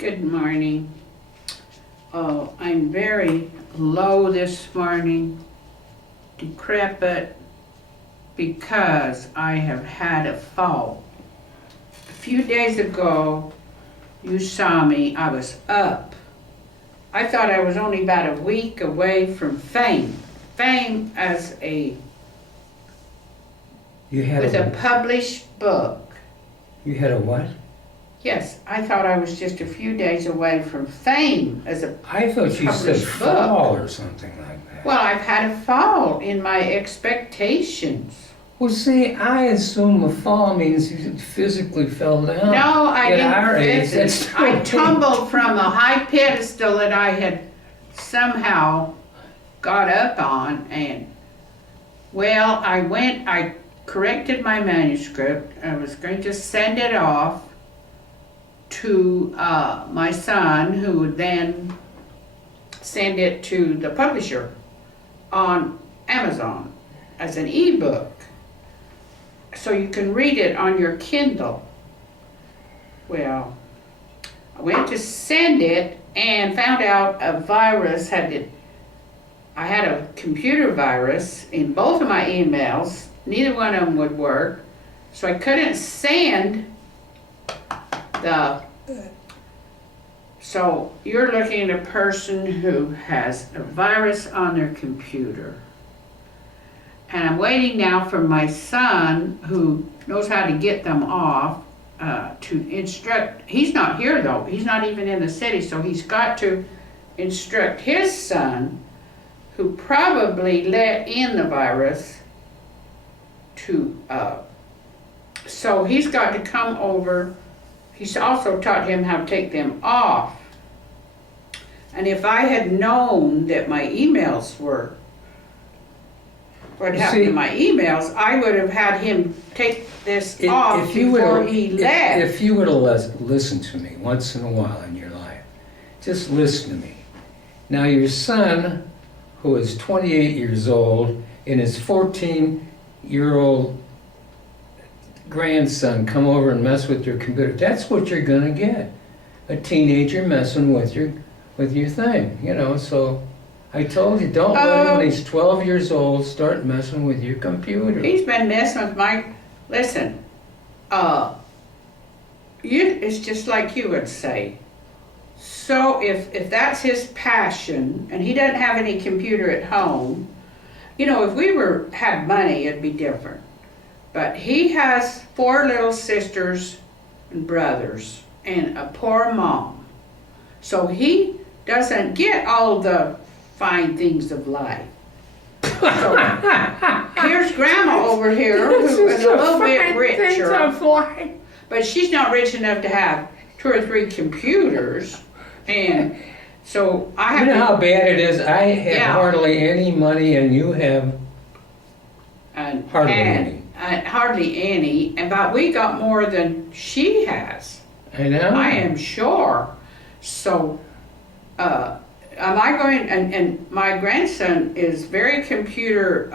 Good morning. Oh, I'm very low this morning, decrepit, because I have had a fall. A few days ago, you saw me, I was up. I thought I was only about a week away from fame. Fame as with a published book. You had a what? Yes, I thought I was just a few days away from fame as a I thought you said published fall book. or something like that. Well, I've had a fall in my expectations. Well, see, I assume a fall means you physically fell down. No, I At our didn't. age, that's I tumbled from a high pedestal that I had somehow got up on, and well, I corrected my manuscript. I was going to send it off to my son, who would then send it to the publisher on Amazon as an ebook, so you can read it on your Kindle. Well, I went to send it and found out a virus I had a computer virus in both of my emails. Neither one of them would work, so I couldn't send so you're looking at a person who has a virus on their computer. And I'm waiting now for my son, who knows how to get them off, to instruct. He's not here though, he's not even in the city, so he's got to instruct his son, who probably let in the virus, so he's got to come over. He's also taught him how to take them off. And if I had known that my emails were, what happened to my emails, I would have had him take this off before he left. If you would have listened to me once in a while in your life, just listen to me. Now your son, who is 28 years old, and his 14-year-old grandson come over and mess with your computer, that's what you're gonna get. A teenager messing with your thing, so I told you, don't let him when he's 12 years old start messing with your computer. He's been messing with listen, it's just like you would say. So if that's his passion, and he doesn't have any computer at home, if we had money, it'd be different. But he has 4 little sisters and brothers and a poor mom. So he doesn't get all the fine things of life. So here's Grandma over here, who is a little bit richer. But she's not rich enough to have 2 or 3 computers. And so I have how bad it is? I have hardly any money, and you have hardly any. Hardly any, but we got more than she has. I know. I am sure. So, am I going? And my grandson is very computer.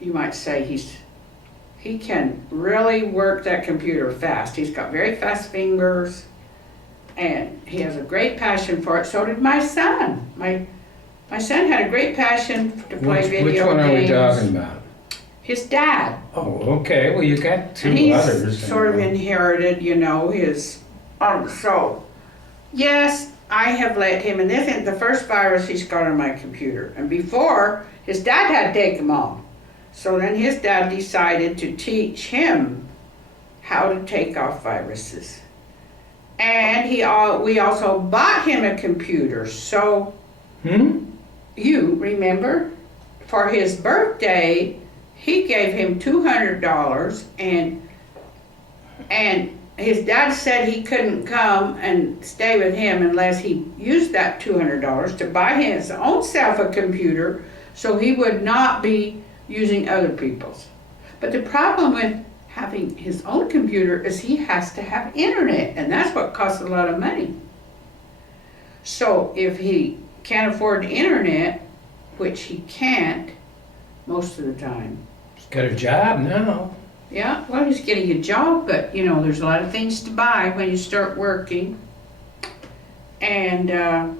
You might say he can really work that computer fast. He's got very fast fingers, and he has a great passion for it. So did my son. My son had a great passion to play video games. Which one are we talking about? His dad. Oh, okay. Well, you got 2 and he's others. Sort of inherited, his. So, yes, I have let him, and this isn't the first virus he's got on my computer. And before, his dad had to take them off. So then his dad decided to teach him how to take off viruses. And we also bought him a computer. So, you remember, for his birthday, he gave him $200, and his dad said he couldn't come and stay with him unless he used that $200 to buy his own self a computer, so he would not be using other people's. But the problem with having his own computer is he has to have internet, and that's what costs a lot of money. So if he can't afford the internet, which he can't most of the time, got a job now. Yeah, well, he's getting a job, but there's a lot of things to buy when you start working. And,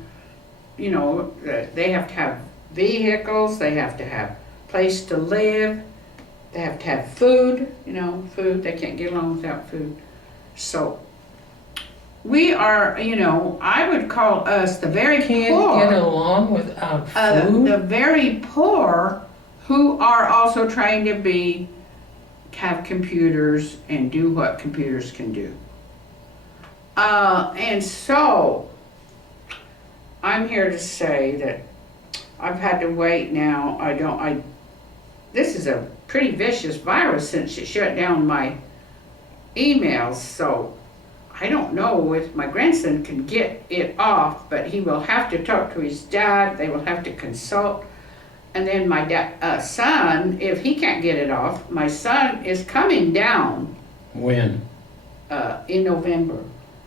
you know, they have to have vehicles, they have to have place to live, they have to have food, you know, food, they can't get along without food. So, we are, you know, I would call us the very Can't poor. get along without food? The very poor who are also trying to have computers and do what computers can do. And so, I'm here to say that I've had to wait now. This is a pretty vicious virus since it shut down my emails, so I don't know if my grandson can get it off, but he will have to talk to his dad. They will have to consult. And then my son, if he can't get it off, my son is coming down. When? In November.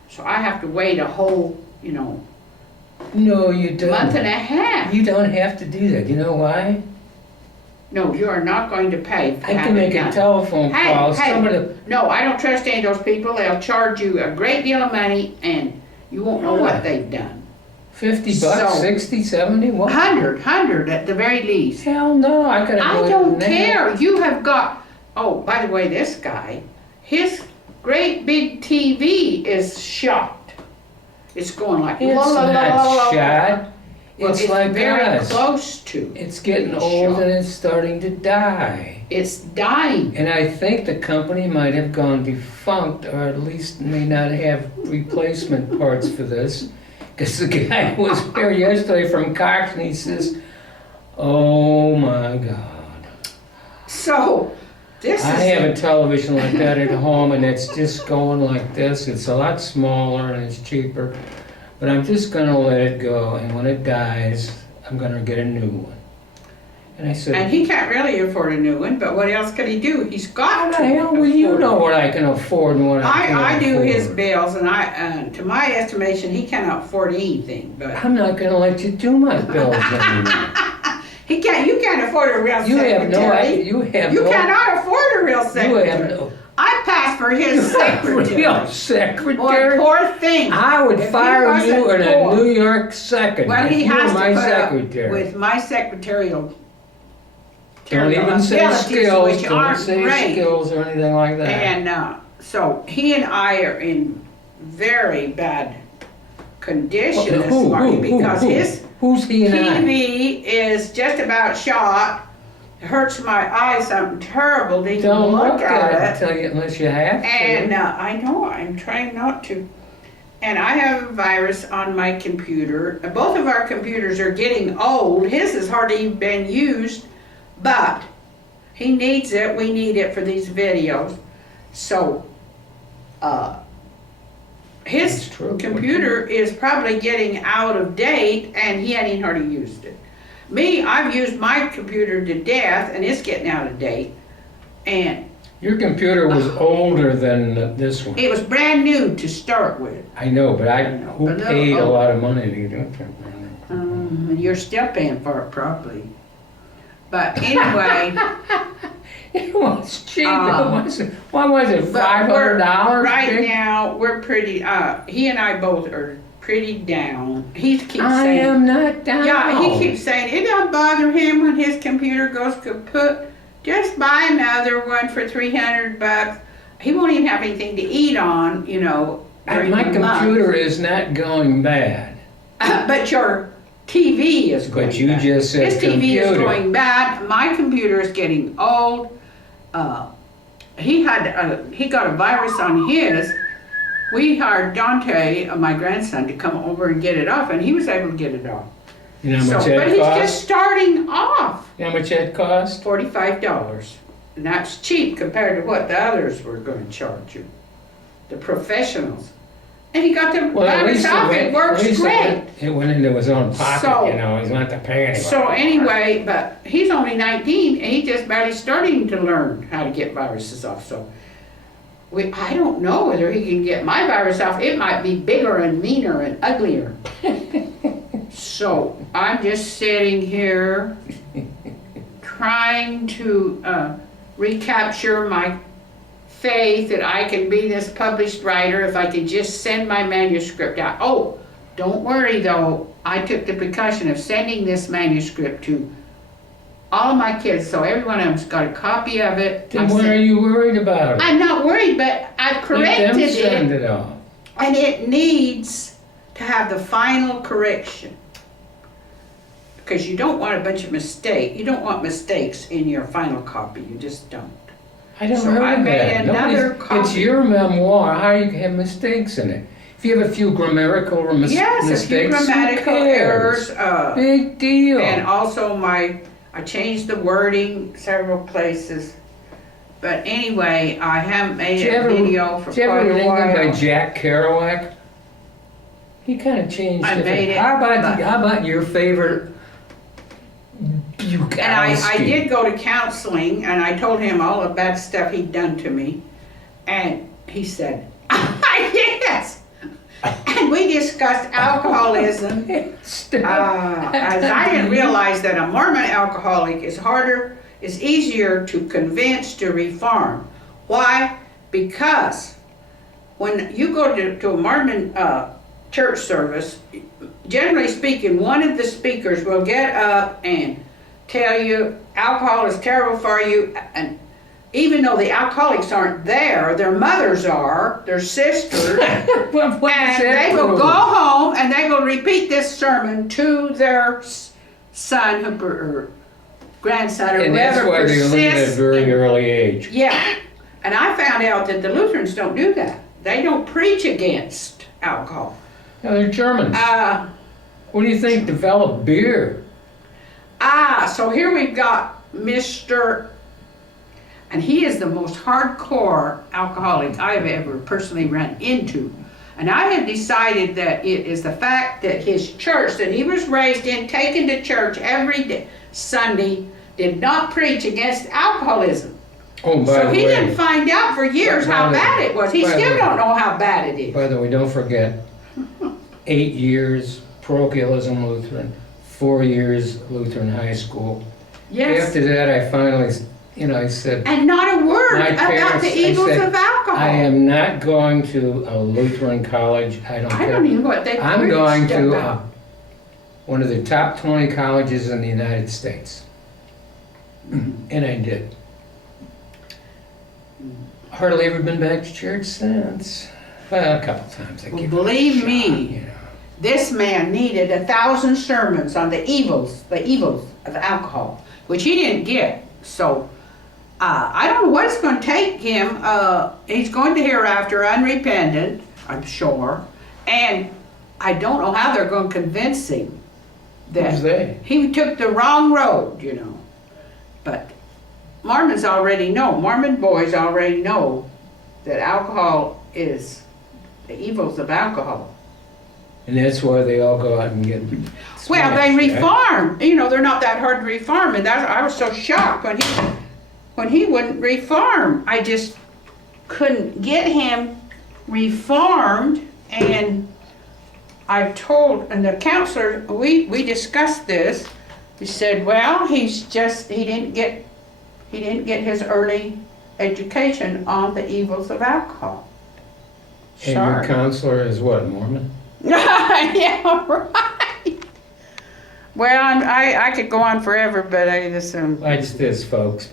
So I have to wait a whole, you know, No, you don't. month and a half. You don't have to do that. You know why? No, you are not going to pay for I can having make it a done. telephone Hey, call. hey. Somebody, No, I don't trust any of those people. They'll charge you a great deal of money and you won't know what they've done. $50, So- 60, 70, what? 100 at the very least. Hell no, I gotta go. I don't now. care. You have got, oh, by the way, this guy, his great big TV is shot. It's going like, It's la, la, la, la, not la, la. shot. Well, It's like very us. close to. It's getting It's old shot. and it's starting to die. It's dying. And I think the company might have gone defunct, or at least may not have replacement parts for this. Because the guy was here yesterday from Cox and he says, oh my God. So, this I is. have a television like that at home and it's just going like this. It's a lot smaller and it's cheaper. But I'm just gonna let it go, and when it dies, I'm gonna get a new one. And I said, And he can't really afford a new one, but what else can he do? He's got how to. the hell will you afford know it. what I can afford and what I can't I do his afford? bills, and to my estimation, he cannot afford anything. But I'm not gonna let you do my bills anymore. he can't. You can't afford a real You secretary. have no idea, you have You no, cannot afford a real you secretary. have no, I passed for his you have secretary. real Boy, secretary? poor thing. I would If he fire wasn't you in a poor, New York second Well, if he you were has my to put up secretary. with my secretarial. Don't even say abilities, skills, which don't aren't say great. skills or anything like that. And so he and I are in very bad condition this morning because his Who's he and I? TV is just about shot. It hurts my eyes something terrible to even Don't look at it. until you, unless you have to. And I know, I'm trying not to. And I have a virus on my computer. Both of our computers are getting old. His has hardly even been used, but he needs it. We need it for these videos. So, his That's true. computer is probably getting out of date, and he hadn't even hardly used it. Me, I've used my computer to death, and it's getting out of date. And Your computer was older than this one. it was brand new to start with. I know, but know, who but no, paid a oh. lot of money to do it? You're still paying for it probably. But anyway, It was cheap. Um, It wasn't. What was it? but $500? right now we're pretty. He and I both are pretty down. He keeps I saying, am not down. yeah, he keeps saying it don't bother him when his computer goes kaput. Just buy another one for $300. He won't even have anything to eat on, you know. during My the month. computer is not going bad. But your TV is going But you bad. just said His TV is computer. going bad. My computer is getting old. He got a virus on his. We hired Dante, my grandson, to come over and get it off, and he was able to get it off. You know how much but that he's cost? just starting off. You know how much that cost? $45. And that's cheap compared to what the others were going to charge you. The professionals. And he got the Well, at virus least off. It works great. It went into his own pocket, So- you know. He's not to pay anybody. So anyway, but he's only 19 and he's just barely starting to learn how to get viruses off. So I don't know whether he can get my virus off. It might be bigger and meaner and uglier. So I'm just sitting here trying to recapture my faith that I can be this published writer if I can just send my manuscript out. Oh, Don't worry though, I took the precaution of sending this manuscript to all of my kids, so every one of them's got a copy of it. Then why are you worried about it? I'm not worried, but I've corrected Let them send it, it off. and it needs to have the final correction. Because you don't want a bunch of you don't want mistakes in your final copy, you just don't. I don't So know I made that. another It's copy. your memoir. How do you have mistakes in it? If you have a few grammatical Yes, mistakes, a few grammatical who cares? errors, Big deal. and also I changed the wording several places. But anyway, I haven't made a video for Did you quite ever a read anything by while. Jack Kerouac? He kind of changed I it. made it, How but- about your favorite And I did go to counseling, and I told him all the bad stuff he'd done to me. And he said, yes. And we discussed alcoholism. As I didn't realize that a Mormon alcoholic is easier to convince to reform. Why? Because when you go to a Mormon church service, generally speaking, one of the speakers will get up and tell you alcohol is terrible for you, and even though the alcoholics aren't there, their mothers are, their sisters, What does and that they will prove? go home and they will repeat this sermon to their son or grandson or And that's whoever why they leave at a persists. very early age. Yeah, and I found out that the Lutherans don't do that. They don't preach against alcohol. No, they're Germans. What do you think developed beer? So here we've got Mr. And he is the most hardcore alcoholic I've ever personally run into. And I have decided that it is the fact that his church that he was raised in, taken to church every day, Sunday, did not preach against alcoholism. Oh, by So the he way, didn't find out for years By how the way- bad it was. He by the still way- don't know how bad it is. by the way, don't forget, 8 years parochialism Lutheran, 4 years Lutheran high school. Yes. After that, I finally, I said, And not a word My about parents- the I evils said, of alcohol. I am not going to a Lutheran college. I don't I care. don't even know what they I'm preached going to about. one of the top 20 colleges in the United States. And I did. Hardly ever been back to church since. Well, a couple times. I Well, give it a believe shot, me. This man needed 1,000 sermons on the evils of alcohol, which he didn't get. So I don't know what it's going to take him. He's going to hereafter unrepentant, I'm sure, and I don't know how they're going to convince him Who's that they? he took the wrong road, But Mormon boys already know that alcohol is the evils of alcohol. And that's why they all go out and get Well, they smashed, right? reform. They're not that hard to reform, and I was so shocked when he wouldn't reform. I just couldn't get him reformed, and and the counselor, we discussed this. We said, well, he didn't get his early education on the evils of alcohol. And your counselor is what, Mormon? Yeah, right. Well, I could go on forever, but I just Watch this, folks.